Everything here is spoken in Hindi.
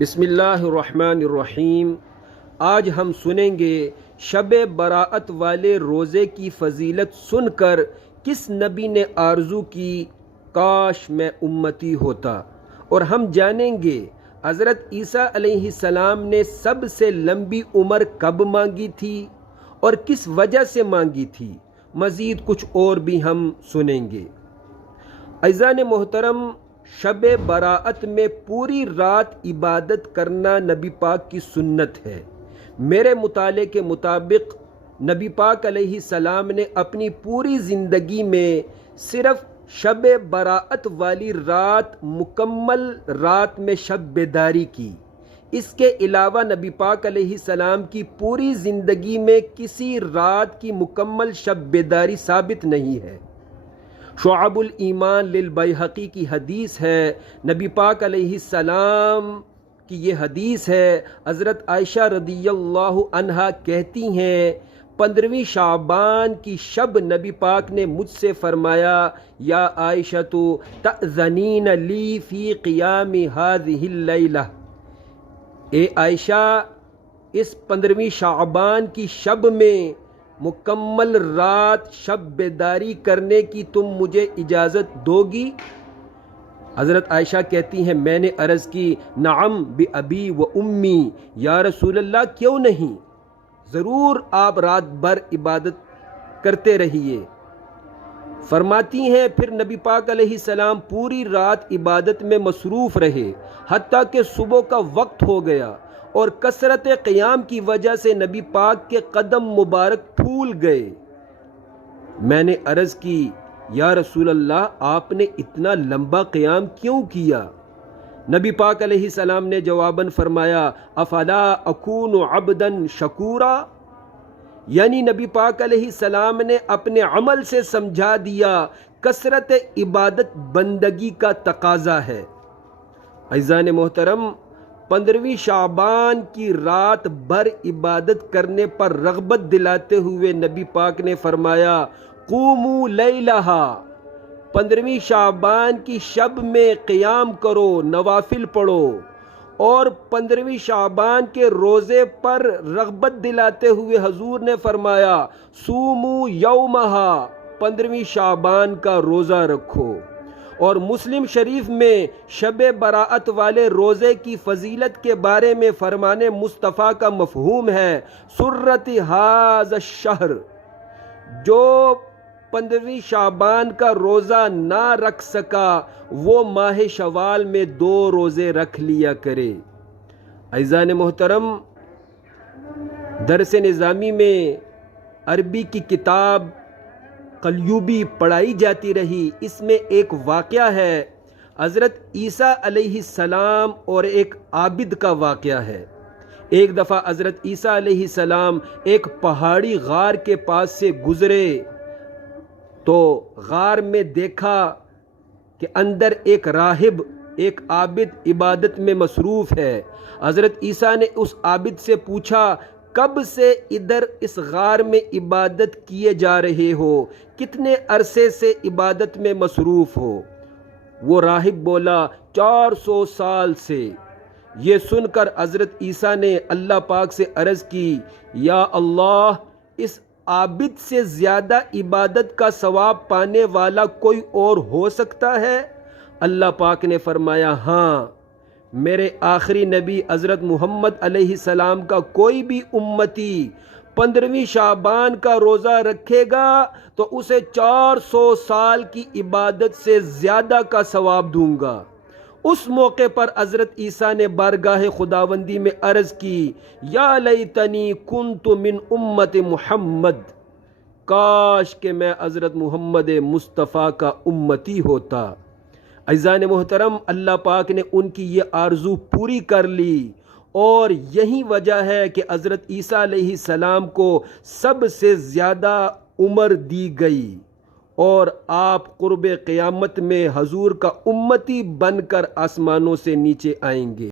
बिस्मिल्लाहिर्रहमानिर्रहीम। आज हम सुनेंगे शब बराअत वाले रोज़े की फ़जीलत सुनकर किस नबी ने आरज़ू की काश मैं उम्मती होता, और हम जानेंगे हज़रत ईसा अलैहिस्सलाम ने सबसे लंबी उम्र कब मांगी थी और किस वजह से मांगी थी। मज़ीद कुछ और भी हम सुनेंगे। अज़ान मोहतरम, शब बराअत में पूरी रात इबादत करना नबी पाक की सुन्नत है। मेरे मुताले के मुताबिक नबी पाक अलैहिस्सलाम ने अपनी पूरी ज़िंदगी में सिर्फ़ शब बराअत वाली रात मुकम्मल रात में शब बेदारी की। इसके अलावा नबी पाक अलैहिस्सलाम की पूरी ज़िंदगी में किसी रात की मुकम्मल शब बेदारी साबित नहीं है। शुअबुल ईमान लिल बैहक़ी की हदीस है, नबी पाक अलैहिस्सलाम की ये हदीस है। हज़रत आयशा रदियल्लाहु अन्हा कहती हैं, 15वीं शाबान की शब नबी पाक ने मुझसे फ़रमाया, या आयशा तो तअज़नीन ली फ़ी क़ियामी हाज़िहिल लैला। ए आयशा, इस 15वीं शाबान की शब में मुकम्मल रात शब बेदारी करने की तुम मुझे इजाज़त दोगी? हज़रत आयशा कहती हैं, मैंने अर्ज़ की, नअम बि अबी व उम्मी, या रसूलल्लाह क्यों नहीं, ज़रूर आप रात भर इबादत करते रहिए। फरमाती हैं, फिर नबी पाक अलैहिस्सलाम पूरी रात इबादत में मसरूफ़ रहे हत्ता कि सुबह का वक्त हो गया, और कसरत क़याम की वजह से नबी पाक के कदम मुबारक फूल गए। मैंने अर्ज़ की, या रसूल अल्लाह, आपने इतना लंबा क़याम क्यों किया? नबी पाक अलैहिस्सलाम ने जवाबन फरमाया, अफ़ला अकूनु अब्दन शकूरा। यानी नबी पाक अलैहिस्सलाम ने अपने अमल से समझा दिया कसरत इबादत बंदगी का तकाज़ा है। अज़ान मोहतरम, 15वीं शाबान की रात भर इबादत करने पर रग़बत दिलाते हुए नबी पाक ने फरमाया, क़ूमू लैलहा, 15वीं शाबान की शब में क़ियाम करो, नवाफिल पढ़ो। और 15वीं शाबान के रोज़े पर रग़बत दिलाते हुए हजूर ने फरमाया, सूमू यौमहा, 15वीं शाबान का रोज़ा रखो। और मुस्लिम शरीफ में शब बराअत वाले रोज़े की फ़जीलत के बारे में फरमाने मुस्तफ़ा का मफ़हूम है, सुर्रत हाज़ शहर, जो 15वीं शाबान का रोज़ा ना रख सका वो माह शवाल में 2 रोज़े रख लिया करे। अज़ान मोहतरम, दरस निज़ामी में अरबी की किताब क़लयूबी पढ़ाई जाती रही। इसमें एक वाक़या है, हज़रत ईसा अलैहिस्सलाम और एक आबिद का वाक़या है। एक दफ़ा हज़रत ईसा अलैहिस्सलाम एक पहाड़ी गार के पास से गुज़रे तो गार में देखा कि अंदर एक राहिब, एक आबिद इबादत में मसरूफ़ है। हज़रत ईसा ने उस आबिद से पूछा, कब से इधर इस गार में इबादत किए जा रहे हो, कितने अरसे से इबादत में मसरूफ़ हो? वो राहिब बोला, 400 साल से। ये सुनकर हज़रत ईसा ने अल्लाह पाक से अर्ज़ की, या अल्लाह, इस आबिद से ज़्यादा इबादत का सवाब पाने वाला कोई और हो सकता है? अल्लाह पाक ने फरमाया, हाँ, मेरे आखिरी नबी हज़रत मुहम्मद अलैहिस्सलाम का कोई भी उम्मती 15वीं शाबान का रोज़ा रखेगा तो उसे 400 साल की इबादत से ज़्यादा का सवाब दूंगा। उस मौके पर हज़रत ईसा ने बारगाह खुदावंदी में अर्ज़ की, या लैतनी कुन्तु मिन उम्मत मुहम्मद, काश के मैं हज़रत मुहम्मद मुस्तफ़ा का उम्मती होता। अज़ान मोहतरम, अल्लाह पाक ने उनकी ये आरज़ू पूरी कर ली, और यही वजह है कि हज़रत ईसा अलैहिस्सलाम को सबसे ज़्यादा उम्र दी गई, और आप क़ुर्ब क़यामत में हजूर का उम्मती बनकर आसमानों से नीचे आएंगे।